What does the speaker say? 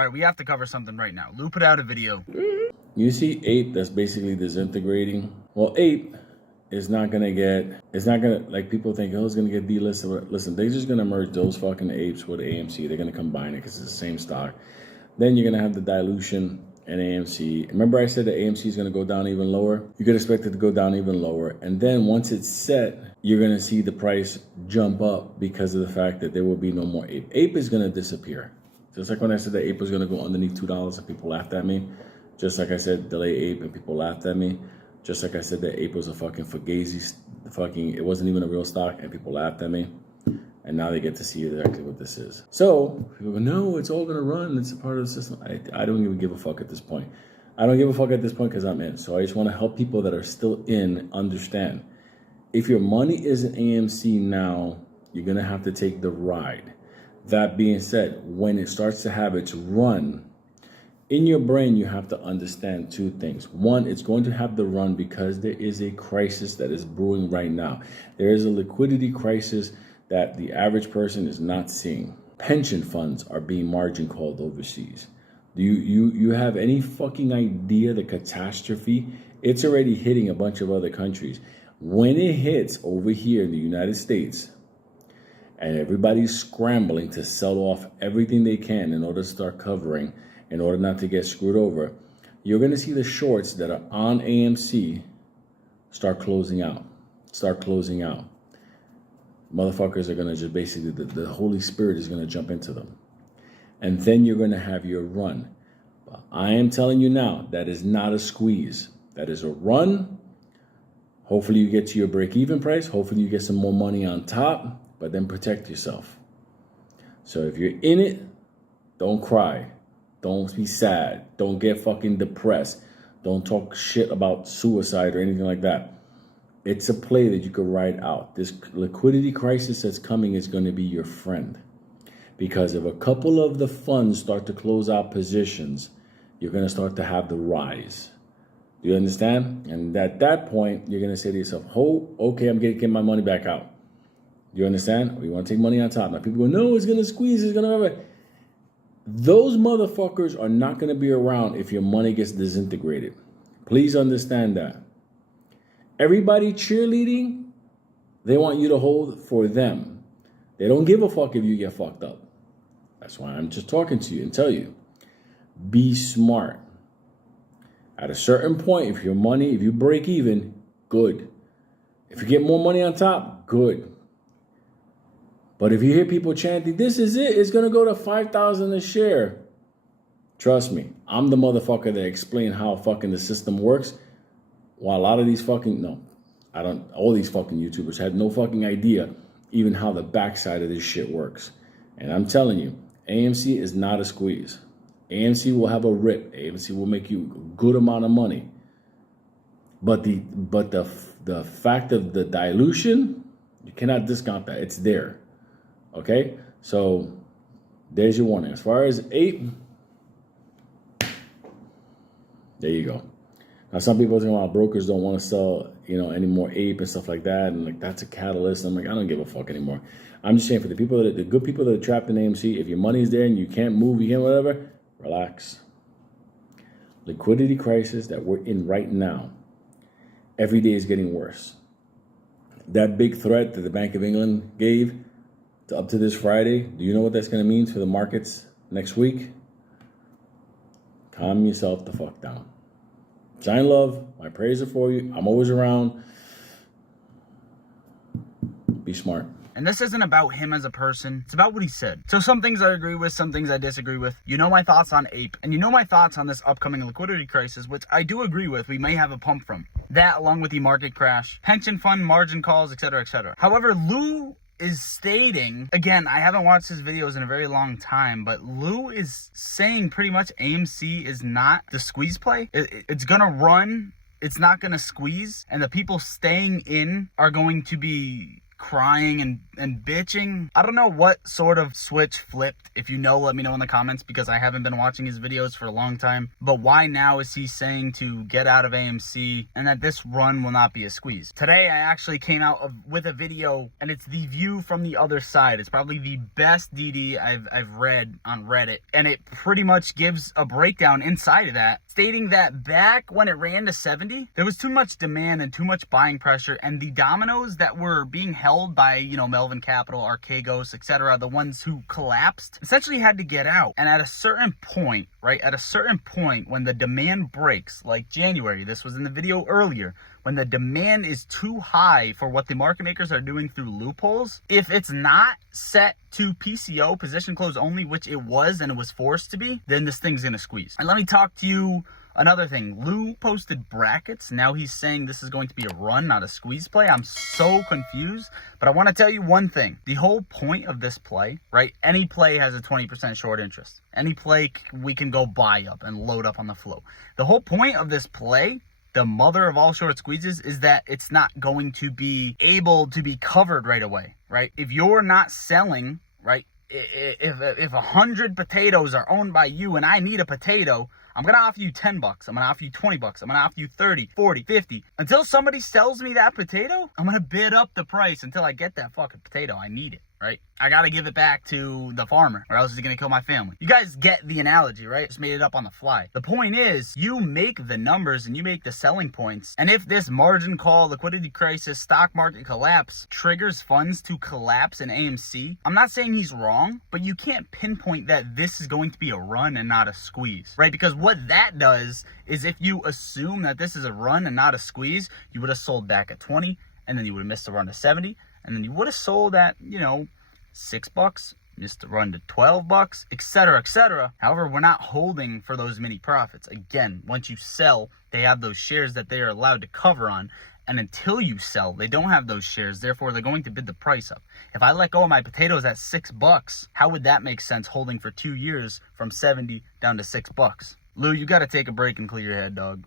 All right, we have to cover something right now. Lou put out a video. You see ape that's basically disintegrating. Well, ape is not gonna get, it's not gonna, like people think, oh, it's gonna get delisted. Listen, they're just gonna merge those fucking apes with AMC. They're gonna combine it because it's the same stock. Then you're gonna have the dilution in AMC. Remember I said that AMC is gonna go down even lower? You could expect it to go down even lower. And then once it's set, you're gonna see the price jump up because of the fact that there will be no more ape. Ape is gonna disappear. Just like when I said that ape was gonna go underneath $2 and people laughed at me. Just like I said, delay ape and people laughed at me. Just like I said that ape was a fucking fugazi, it wasn't even a real stock and people laughed at me. And now they get to see exactly what this is. So people go, no, it's all gonna run. It's a part of the system. I don't even give a fuck at this point. I don't give a fuck at this point because I'm in. So I just wanna help people that are still in understand. If your money is in AMC now, you're gonna have to take the ride. That being said, when it starts to have its run, in your brain, you have to understand two things. One, it's going to have the run because there is a crisis that is brewing right now. There is a liquidity crisis that the average person is not seeing. Pension funds are being margin called overseas. Do you have any fucking idea the catastrophe? It's already hitting a bunch of other countries. When it hits over here in the United States, and everybody's scrambling to sell off everything they can in order to start covering, in order not to get screwed over, you're going to see the shorts that are on AMC start closing out. Motherfuckers are going to just basically, the Holy Spirit is going to jump into them. And then you're going to have your run. But I am telling you now, that is not a squeeze. That is a run. Hopefully you get to your break-even price. Hopefully you get some more money on top, but then protect yourself. So if you're in it, don't cry. Don't be sad. Don't get fucking depressed. Don't talk shit about suicide or anything like that. It's a play that you could ride out. This liquidity crisis that's coming is going to be your friend. Because if a couple of the funds start to close out positions, you're going to start to have the rise. Do you understand? And at that point, you're going to say to yourself, oh, okay, I'm going to get my money back out. Do you understand? Or you want to take money on top. Now people go, no, it's going to squeeze. It's going to... Those motherfuckers are not going to be around if your money gets disintegrated. Please understand that. Everybody cheerleading, they want you to hold for them. They don't give a fuck if you get fucked up. That's why I'm just talking to you and tell you, be smart. At a certain point, if you break even, good. If you get more money on top, good. But if you hear people chanting, this is it, it's going to go to 5,000 a share. Trust me, I'm the motherfucker that explained how fucking the system works. While a lot of these fucking, all these fucking YouTubers had no fucking idea even how the backside of this shit works. And I'm telling you, AMC is not a squeeze. AMC will have a rip. AMC will make you a good amount of money. But the fact of the dilution, you cannot discount that. It's there. Okay, so there's your warning. As far as ape, there you go. Now some people are talking about brokers don't want to sell, any more ape and stuff like that, and like that's a catalyst. I'm like, I don't give a fuck anymore. I'm just saying for the good people that are trapped in AMC, if your money's there and you can't move, you can't whatever, relax. Liquidity crisis that we're in right now. Every day is getting worse. That big threat that the Bank of England gave up to this Friday, do you know what that's going to mean for the markets next week? Calm yourself the fuck down. Shine love. My prayers are for you. I'm always around. Be smart. And this isn't about him as a person. It's about what he said. So some things I agree with, some things I disagree with. You know my thoughts on ape. And you know my thoughts on this upcoming liquidity crisis, which I do agree with. We may have a pump from. That along with the market crash, pension fund margin calls, etc., etc. However, Lou is stating, again, I haven't watched his videos in a very long time, but Lou is saying pretty much AMC is not the squeeze play. It's going to run. It's not going to squeeze. And the people staying in are going to be crying and bitching. I don't know what sort of switch flipped. If you know, let me know in the comments, because I haven't been watching his videos for a long time. But why now is he saying to get out of AMC and that this run will not be a squeeze? Today I actually came out with a video, and it's the view from the other side. It's probably the best DD I've read on Reddit, and it pretty much gives a breakdown inside of that, stating that back when it ran to 70, there was too much demand and too much buying pressure, and the dominoes that were being held by, you know, Melvin Capital, Archegos, etc., the ones who collapsed, essentially had to get out. And at a certain point, right, at a certain point when the demand breaks, like January, this was in the video earlier, when the demand is too high for what the market makers are doing through loopholes, if it's not set to PCO, position close only, which it was and it was forced to be, then this thing's gonna squeeze. And let me talk to you another thing. Lou posted brackets. Now he's saying this is going to be a run, not a squeeze play. I'm so confused, but I want to tell you one thing. The whole point of this play, right? Any play has a 20% short interest. Any play we can go buy up and load up on the flow. The whole point of this play, the mother of all short squeezes, is that it's not going to be able to be covered right away, right? If you're not selling, right? If 100 potatoes are owned by you and I need a potato, I'm going to offer you 10 bucks. I'm going to offer you 20 bucks. I'm going to offer you 30, 40, 50. Until somebody sells me that potato, I'm going to bid up the price until I get that fucking potato. I need it, right? I got to give it back to the farmer, or else he's going to kill my family. You guys get the analogy, right? Just made it up on the fly. The point is, you make the numbers and you make the selling points. And if this margin call, liquidity crisis, stock market collapse triggers funds to collapse in AMC, I'm not saying he's wrong, but you can't pinpoint that this is going to be a run and not a squeeze, right? Because what that does is, if you assume that this is a run and not a squeeze, you would have sold back at 20, and then you would have missed the run to 70, and then you would have sold at, you know, $6, missed the run to 12 bucks, etc., etc. However, we're not holding for those mini profits. Again, once you sell, they have those shares that they are allowed to cover on, and until you sell, they don't have those shares. Therefore, they're going to bid the price up. If I let go of my potatoes at $6, how would that make sense holding for 2 years from 70 down to $6? Lou, you got to take a break and clear your head, dog.